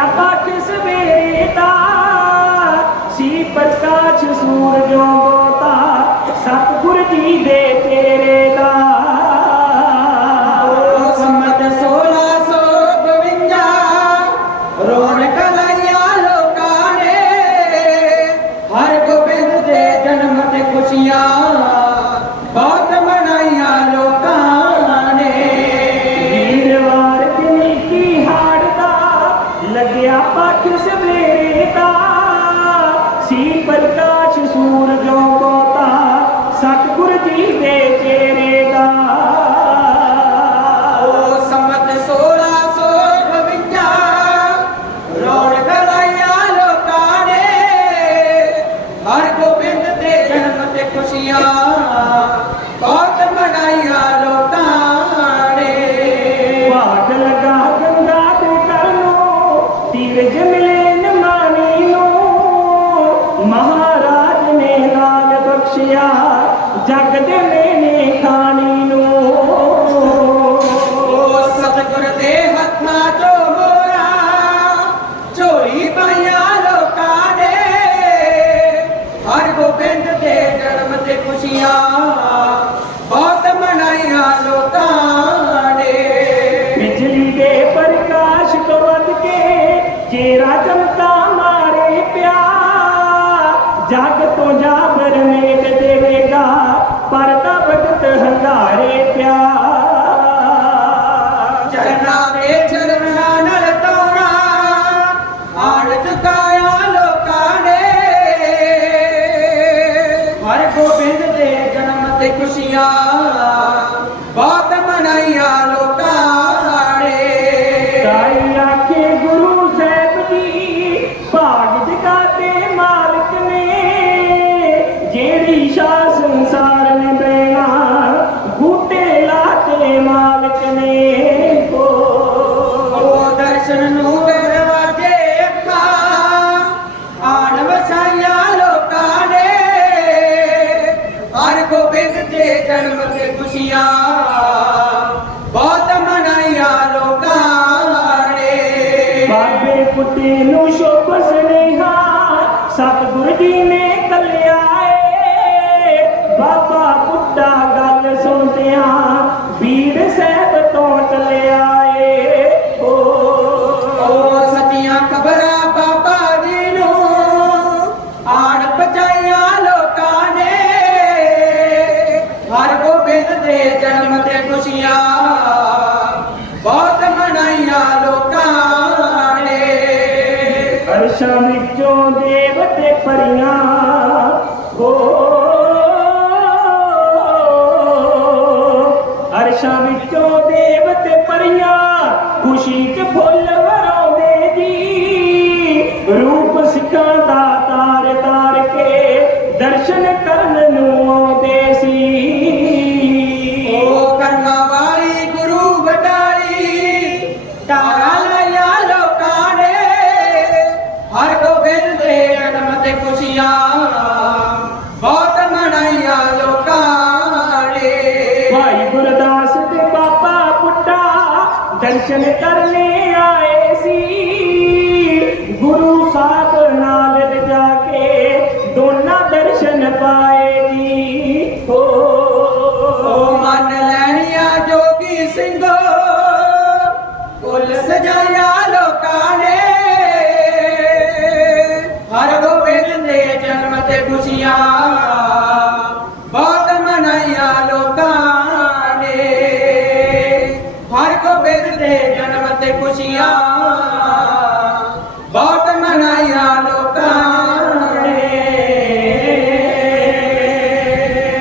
ਲੱਗਿਆ ਪੱਖ ਸਵੇਰੇ ਦਾ? ਸੀ ਪ੍ਰਕਾਸ਼ ਸੂਰਜੋਂ ਬੋਤਾ ਸਤਿਗੁਰ ਜੀ ਦੇ ਤੇਰੇ ਦਾ ਸੰਮਤ 1652 ਰੌਣਕ ਲਾਈਆਂ ਲੋਕਾਂ ਨੇ। ਹਰ ਗੋਬਿੰਦ ਦੇ ਜਨਮ ਤੇ ਖੁਸ਼ੀਆਂ Sakya Sivirita Sipalikachi Surajam ਮਹਾਰਾਜ ਨੇ ਨਾਲ ਬਖਸ਼ਿਆ ਜਗ ਦੇ ਮੇਨੇ ਖਾਣੀ ਨੂੰ ਉਹ ਸਤਿਗੁਰ ਦੇ ਹੱਥਾਂ ਚੋਂ ਮੋਰਾ ਝੋਲੀ ਪਾਈਆਂ ਲੋਕਾਂ ਨੇ ਹਰ ਗੋਬਿੰਦ ਦੇ ਜਨਮ ਤੇ ਖੁਸ਼ੀਆਂ ਬਹੁਤ ਮਨਾਈਆਂ ਲੋਕਾਂ ਨੇ ਬਿਜਲੀ ਦੇ ਪ੍ਰਕਾਸ਼ ਤੋਂ ਵੱਧ ਕੇ ਚਿਹਰਾ ਚਮਕਾ ਪਰਦਾ ਵਕਤ ਹੰਗਾਰੇ ਪਿਆ। ਚਰਨਾਂ ਦੇ ਚਰਨਾਂ ਨਲ ਤੋਰਾ ਆਣ ਚੁਕਾਇਆ ਲੋਕਾਂ ਨੇ। ਹਰ ਗੋਬਿੰਦ ਦੇ ਜਨਮ ਤੇ ਖੁਸ਼ੀਆਂ ਬਹੁਤ ਮਨਾਈਆਂ ਲੋਕਾਂ ਗੋਬਿੰਦ ਦੇ ਜਨਮ ਤੇ ਖੁਸ਼ੀਆਂ ਬਹੁਤ ਮਨਾਈਆਂ ਲੋਕਾਂ ਨੇ ਬਾਬੇ ਪੁੱਤੇ ਨੂੰ ਸ਼ੁਭ ਸੁਨੇਹਾ ਹਰ ਦੇ ਜਨਮ ਤੇ ਖੁਸ਼ੀਆਂ, ਬਹੁਤ ਮਨਾਈਆਂ ਲੋਕਾਂ ਨੇ। ਅਰਸ਼ਾਂ ਵਿੱਚੋਂ ਦੇਵ ਤੇ ਪਰੀਆਂ, ਹੋ। ਅਰਸ਼ਾਂ ਵਿੱਚੋਂ ਦੇਵ ਤੇ ਪਰੀਆਂ, ਖੁਸ਼ੀ ਚ ਫੁੱਲ ਵਰਾਉਂਦੇ ਜੀ। ਰੂਪ ਸਿੱਖਾਂ ਦਾ ਤਾਰ ਤਾਰ ਕੇ ਦਰਸ਼ਨ ਕਰਨ ਦਰਸ਼ਨ ਕਰਨੇ ਆਏ 아.